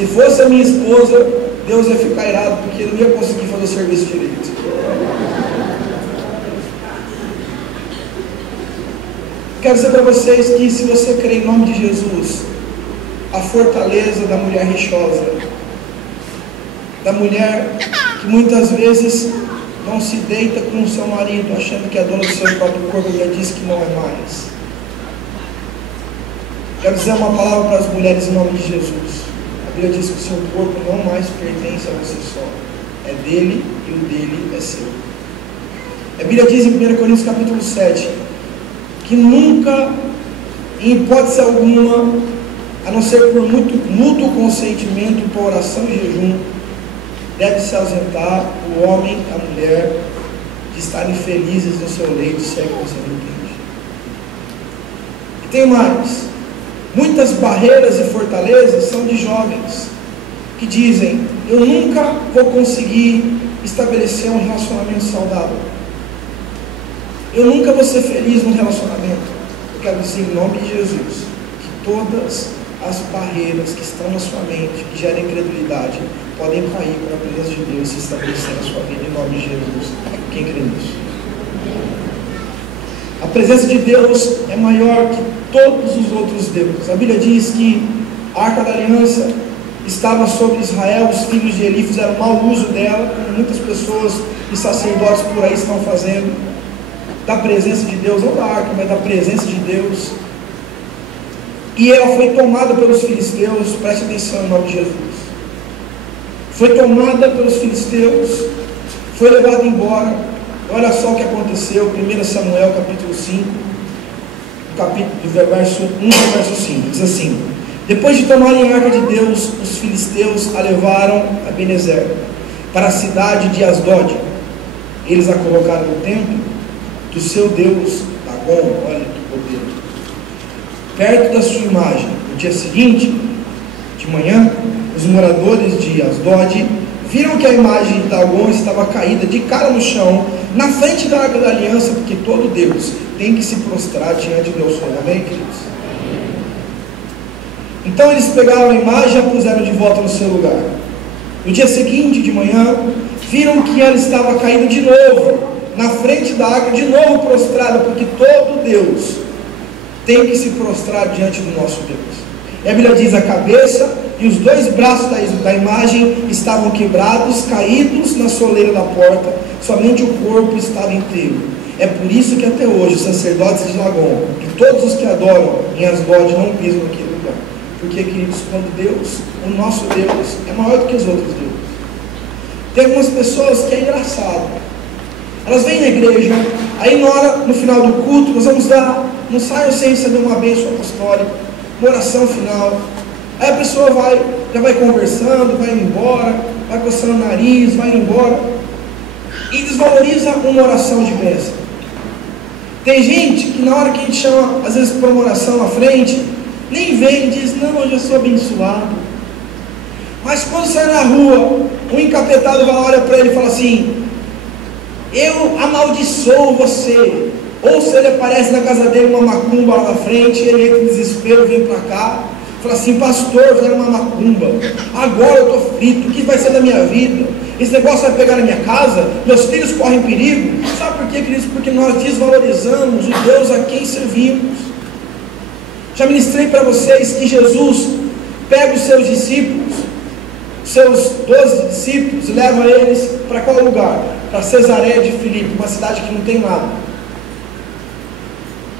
Se fosse a minha esposa, Deus ia ficar irado, porque ele não ia conseguir fazer o serviço direito. Quero dizer para vocês que, se você crê em nome de Jesus, a fortaleza da mulher rixosa, da mulher que muitas vezes não se deita com o seu marido, achando que é dona do seu próprio corpo, e já disse que não é mais. Quero dizer uma palavra para as mulheres em nome de Jesus. A Bíblia diz que o seu corpo não mais pertence a você só, é dele e o dele é seu. A Bíblia diz em 1 Coríntios capítulo 7, que nunca, em hipótese alguma, a não ser por mútuo consentimento, por oração e jejum, deve se ausentar o homem e a mulher de estarem felizes no seu leito, se é que você não entende. E tem mais, muitas barreiras e fortalezas são de jovens, que dizem, eu nunca vou conseguir estabelecer um relacionamento saudável, eu nunca vou ser feliz no relacionamento. Eu quero dizer em nome de Jesus, que todas as barreiras que estão na sua mente, que geram incredulidade, podem cair com a presença de Deus se estabelecer na sua vida em nome de Jesus. Quem crê nisso? A presença de Deus é maior que todos os outros deuses. A Bíblia diz que a Arca da Aliança estava sobre Israel, os filhos de Eli fizeram mau uso dela, como muitas pessoas e sacerdotes por aí estão fazendo, da presença de Deus, não da arca, mas da presença de Deus. E ela foi tomada pelos filisteus, preste atenção em nome de Jesus. Foi tomada pelos filisteus, foi levada embora. Olha só o que aconteceu, 1 Samuel capítulo 5, do verso 1 ao verso 5, diz assim: depois de tomarem a arca de Deus, os filisteus a levaram a Ebenezer, para a cidade de Asdod. Eles a colocaram no templo do seu Deus Dagon, olha que poder, perto da sua imagem. No dia seguinte, de manhã, os moradores de Asdod viram que a imagem de Dagon estava caída de cara no chão, na frente da Arca da Aliança, porque todo Deus tem que se prostrar diante do seu nome. Amém, queridos? Então eles pegaram a imagem e a puseram de volta no seu lugar. No dia seguinte, de manhã, viram que ela estava caída de novo, na frente da arca, de novo prostrada, porque todo Deus tem que se prostrar diante do nosso Deus. E a Bíblia diz: a cabeça e os dois braços da imagem estavam quebrados, caídos na soleira da porta, somente o corpo estava inteiro. É por isso que até hoje os sacerdotes de Dagon e todos os que adoram em Asdod não pisam naquele lugar. Porque, queridos, quando Deus, o nosso Deus, é maior do que os outros deuses. Tem algumas pessoas que é engraçado, elas vêm na igreja, aí no final do culto, nós vamos dar, não saiam sem receber uma bênção apostólica, uma oração final. Aí a pessoa já vai conversando, vai embora, vai coçando o nariz, vai embora, e desvaloriza uma oração de bênção. Tem gente que na hora que a gente chama, às vezes, para uma oração na frente, nem vem e diz, não, eu já sou abençoado. Mas quando sai na rua, um encapetado vai lá, olha para ele e fala assim, eu amaldiçoo você. Ou se ele aparece na casa dele uma macumba lá na frente, ele entra em desespero, vem para cá, fala assim, pastor, eu era uma macumba, agora eu estou frito, o que vai ser da minha vida? Esse negócio vai pegar na minha casa, meus filhos correm perigo. Sabe por quê, queridos? Porque nós desvalorizamos o Deus a quem servimos. Já ministrei para vocês que Jesus pega os seus discípulos, seus 12 discípulos, e leva eles para qual lugar? Para Cesareia de Filipe, uma cidade que não tem nada,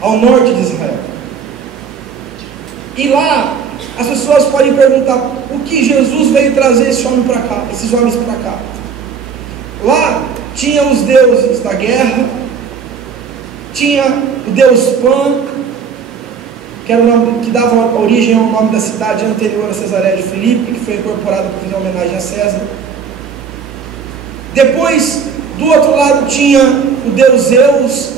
ao norte de Israel. E lá as pessoas podem perguntar, o que Jesus veio trazer esses homens para cá? Lá tinha os deuses da guerra, tinha o deus Pan, que era o nome que dava origem ao nome da cidade anterior a Cesareia de Filipe, que foi incorporada para fazer homenagem a César. Depois, do outro lado, tinha o deus Zeus,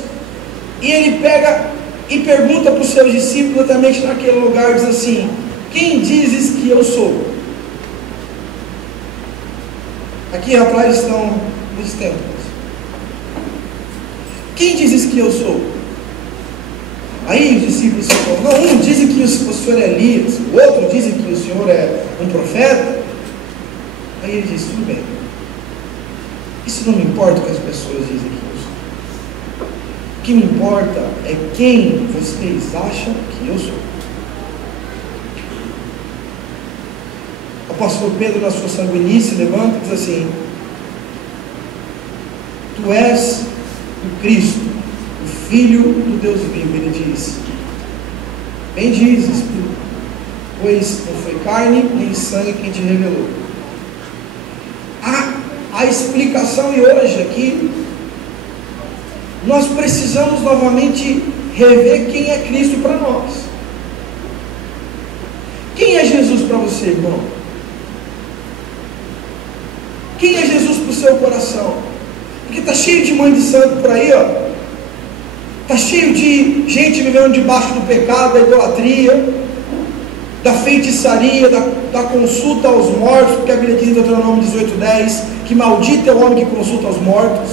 e ele pega e pergunta para os seus discípulos, exatamente naquele lugar, diz assim, quem dizes que eu sou? Aqui atrás estão os templos. Quem dizes que eu sou? Aí os discípulos falam, não, um dizem que o Senhor é Elias, o outro dizem que o Senhor é um profeta. Aí ele diz, tudo bem, isso não me importa o que as pessoas dizem que eu sou. O que me importa é quem vocês acham que eu sou. O apóstolo Pedro, na sua sanguinícia, levanta e diz assim, tu és o Cristo, o Filho do Deus vivo. Ele diz, bem dizes, pois não foi carne nem sangue quem te revelou. A explicação, e hoje aqui nós precisamos novamente rever quem é Cristo para nós. Quem é Jesus para você, irmão? Quem é Jesus para o seu coração? Porque está cheio de mãe de santo por aí, ó. Está cheio de gente vivendo debaixo do pecado, da idolatria, da feitiçaria, da consulta aos mortos, porque a Bíblia diz em Deuteronômio 18:10 que maldito é o homem que consulta aos mortos,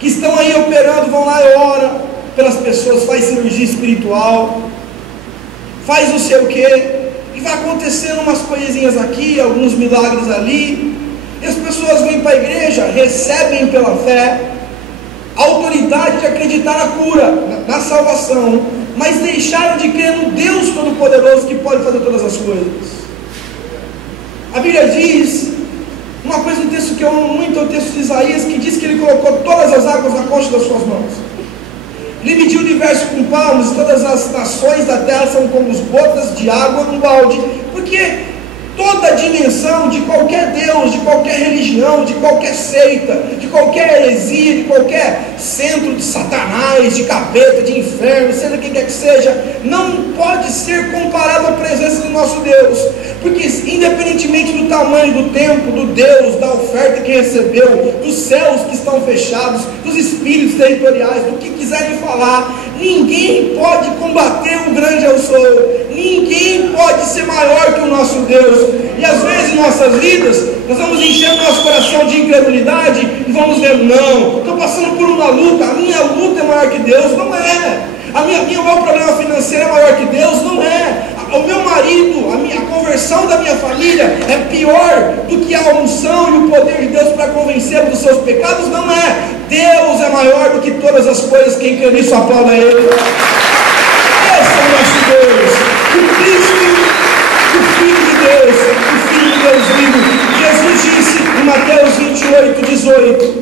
que estão aí operando, vão lá e oram pelas pessoas, faz cirurgia espiritual, faz não sei o que, e vai acontecendo umas coisinhas aqui, alguns milagres ali, e as pessoas vêm para a igreja, recebem pela fé a autoridade de acreditar na cura, na salvação, mas deixaram de crer no Deus Todo-Poderoso que pode fazer todas as coisas. A Bíblia diz, uma coisa no texto que eu amo muito, é o texto de Isaías, que diz que ele colocou todas as águas na concha das suas mãos. Ele mediu o universo com palmos, todas as nações da terra são como as gotas de água num balde, porque toda a dimensão de qualquer Deus, de qualquer religião, de qualquer seita, de qualquer heresia, de qualquer centro de Satanás, de capeta, de inferno, seja o que quer que seja, não pode ser comparado à presença do nosso Deus, porque independentemente do tamanho do templo, do Deus, da oferta que recebeu, dos céus que estão fechados, dos espíritos territoriais, do que quiserem falar, ninguém pode combater o grande eu sou, ninguém pode ser maior que o nosso Deus. E às vezes em nossas vidas nós vamos enchendo nosso coração de incredulidade e vamos ver, não, estou passando por uma luta, a minha luta é maior que Deus. Não é. O meu problema financeiro é maior que Deus. Não é. O meu marido, a conversão da minha família é pior do que a unção e o poder de Deus para convencê-lo dos seus pecados. Não é. Deus é maior do que todas as coisas. Quem crê nisso aplauda Ele. Esse é o nosso Deus, o Cristo, o Filho de Deus, o Filho de Deus vivo. Jesus disse em Mateus 28:18: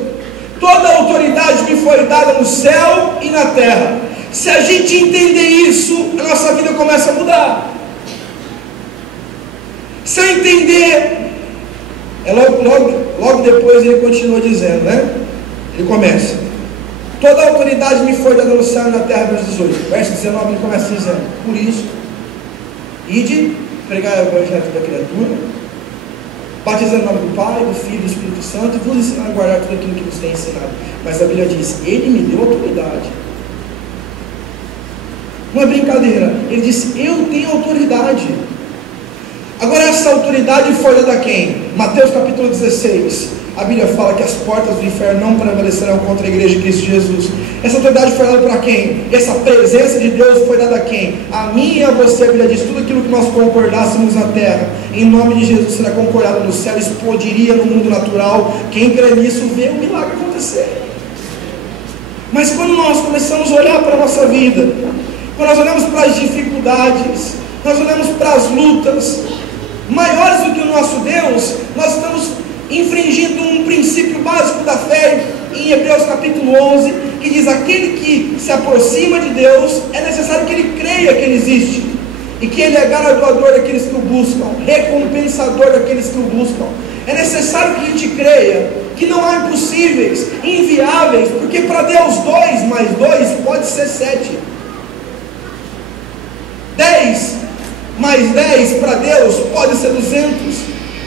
toda a autoridade me foi dada no céu e na terra. Se a gente entender isso, a nossa vida começa a mudar. Se eu entender, logo depois ele continua dizendo, né? Ele começa: toda a autoridade me foi dada no céu e na terra, verso 18. Verso 19 ele começa dizendo: por isso, ide, pregar o evangelho da criatura, batizando em nome do Pai, do Filho e do Espírito Santo, e vos ensinar a guardar tudo aquilo que vos tem ensinado. Mas a Bíblia diz: Ele me deu autoridade. Não é brincadeira. Ele disse: eu tenho autoridade. Agora essa autoridade foi dada a quem? Mateus capítulo 16. A Bíblia fala que as portas do inferno não prevalecerão contra a igreja de Cristo Jesus. Essa autoridade foi dada para quem? Essa presença de Deus foi dada a quem? A mim e a você. A Bíblia diz: tudo aquilo que nós concordássemos na terra, em nome de Jesus, será concordado no céu, explodiria no mundo natural. Quem crê nisso vê o milagre acontecer. Mas quando nós começamos a olhar para a nossa vida, quando nós olhamos para as dificuldades, nós olhamos para as lutas maiores do que o nosso Deus, nós estamos infringindo um princípio básico da fé em Hebreus capítulo 11, que diz: aquele que se aproxima de Deus, é necessário que ele creia que Ele existe, e que Ele é galardoador daqueles que o buscam, recompensador daqueles que o buscam. É necessário que a gente creia que não há impossíveis, inviáveis, porque para Deus 2 mais 2 pode ser 7. 10 mais 10 para Deus pode ser 200.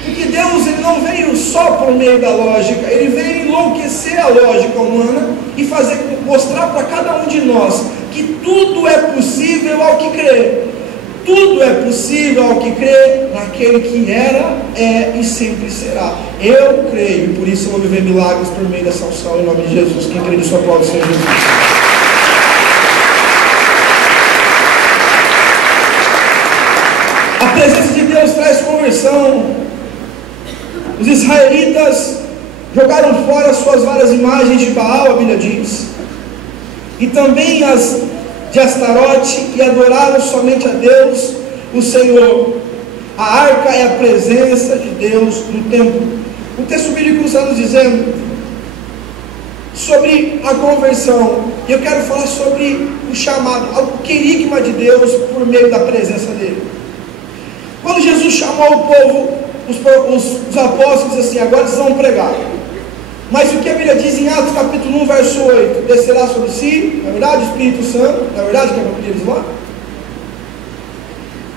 Porque Deus, Ele não veio só por meio da lógica, Ele veio enlouquecer a lógica humana e mostrar para cada um de nós que tudo é possível ao que crê. Tudo é possível ao que crê naquele que era, é e sempre será. Eu creio, e por isso eu vou viver milagres por meio dessa unção em nome de Jesus. Quem crê nisso, aplaude o Senhor Jesus. presença de Deus traz conversão. Os israelitas jogaram fora suas várias imagens de Baal, a Bíblia diz, e também as de Astarote, e adoraram somente a Deus, o Senhor. A arca é a presença de Deus no templo. O texto bíblico está nos dizendo sobre a conversão. E eu quero falar sobre o chamado, o querigma de Deus por meio da presença dele. Quando Jesus chamou o povo, os apóstolos, assim, agora eles vão pregar. Mas o que a Bíblia diz em Atos capítulo 1, verso 8, descerá sobre si, na verdade, o Espírito Santo, na verdade, que é o que eles lá.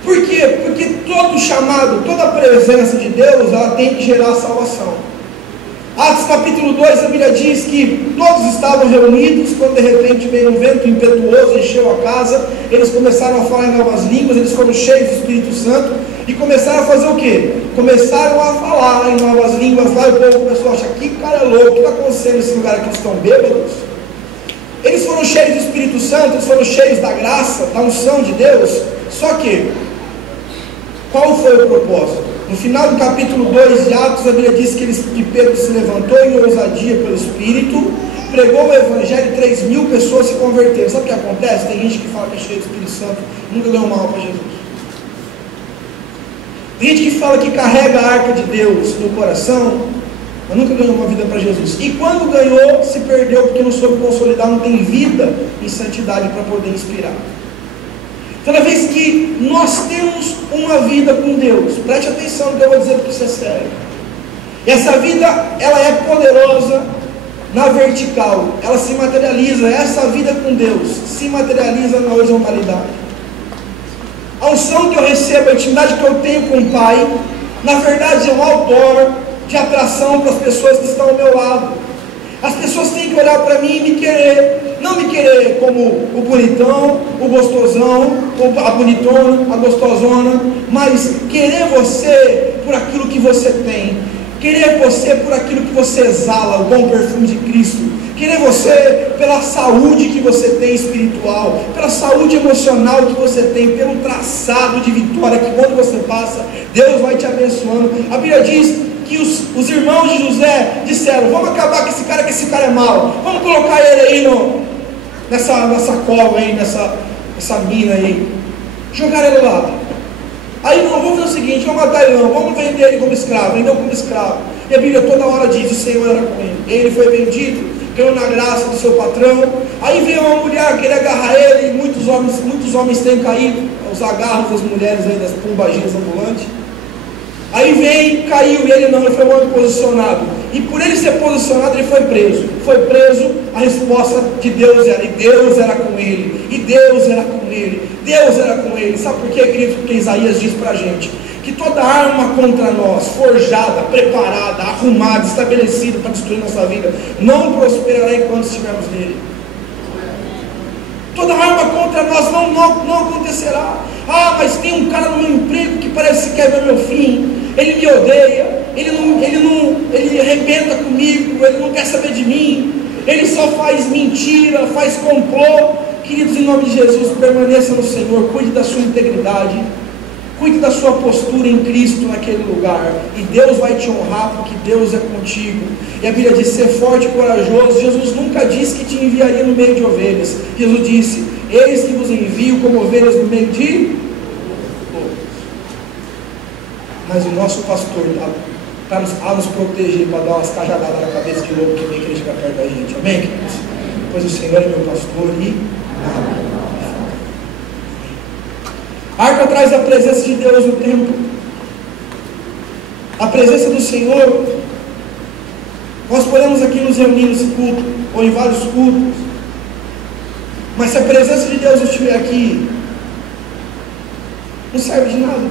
Por quê? Porque todo chamado, toda a presença de Deus, ela tem que gerar salvação. Atos capítulo 2, a Bíblia diz que todos estavam reunidos, quando de repente veio um vento impetuoso, encheu a casa, eles começaram a falar em novas línguas, eles foram cheios do Espírito Santo, e começaram a fazer o quê? Começaram a falar em novas línguas, lá o povo começou a achar, que cara louco, o que está acontecendo nesse lugar aqui, eles estão bêbados? Eles foram cheios do Espírito Santo, eles foram cheios da graça, da unção de Deus, só que, qual foi o propósito? No final do capítulo 2 de Atos, a Bíblia diz que Pedro se levantou em ousadia pelo Espírito, pregou o Evangelho e 3.000 pessoas se converteram. Sabe o que acontece? Tem gente que fala que é cheio do Espírito Santo, nunca ganhou uma alma para Jesus. Tem gente que fala que carrega a arca de Deus no coração, mas nunca ganhou uma vida para Jesus. E quando ganhou, se perdeu porque não soube consolidar, não tem vida em santidade para poder inspirar. Toda vez que nós temos uma vida com Deus, preste atenção no que eu vou dizer, porque isso é sério. Essa vida, ela é poderosa na vertical, ela se materializa, essa vida com Deus se materializa na horizontalidade. A unção que eu recebo, a intimidade que eu tenho com o Pai, na verdade é um outdoor de atração para as pessoas que estão ao meu lado. As pessoas têm que olhar para mim e me querer, não me querer como o bonitão, o gostosão, a bonitona, a gostosona, mas querer você por aquilo que você tem, querer você por aquilo que você exala, o bom perfume de Cristo, querer você pela saúde que você tem espiritual, pela saúde emocional que você tem, pelo traçado de vitória que quando você passa, Deus vai te abençoando. A Bíblia diz que os irmãos de José disseram, vamos acabar com esse cara, que esse cara é mau, vamos colocar ele aí nessa cova aí, nessa mina aí, jogaram ele lá. Aí não, vamos fazer o seguinte, vamos matar ele não, vamos vender ele como escravo, vendeu como escravo. E a Bíblia toda hora diz, o Senhor era com ele. Ele foi vendido, caiu na graça do seu patrão. Aí veio uma mulher querer agarrar ele, e muitos homens têm caído, os agarros das mulheres aí, das pombaginhas ambulantes. Aí veio, caiu, e ele não, ele foi mal posicionado. E por ele ser posicionado, ele foi preso. Foi preso, a resposta de Deus era, e Deus era com ele, e Deus era com ele, Deus era com ele. Sabe por quê, querido? Porque Isaías diz para a gente, que toda arma contra nós, forjada, preparada, arrumada, estabelecida para destruir nossa vida, não prosperará enquanto estivermos nele. Toda arma contra nós não acontecerá. Ah, mas tem um cara no meu emprego que parece que quer ver meu fim, ele me odeia, ele arrebenta comigo, ele não quer saber de mim, ele só faz mentira, faz complô. Queridos, em nome de Jesus, permaneça no Senhor, cuide da sua integridade, cuide da sua postura em Cristo naquele lugar, e Deus vai te honrar, porque Deus é contigo. E a Bíblia diz, ser forte e corajoso. Jesus nunca disse que te enviaria no meio de ovelhas. Jesus disse, eis que vos envio como ovelhas no meio de lobos. Mas o nosso pastor está a nos proteger, para dar umas cajadadas na cabeça de lobo que vem querer chegar perto da gente. Amém, queridos? Pois o Senhor é meu pastor e nada. A arca traz a presença de Deus no templo. A presença do Senhor. Nós podemos aqui nos reunir nesse culto, ou em vários cultos, mas se a presença de Deus estiver aqui, não serve de nada.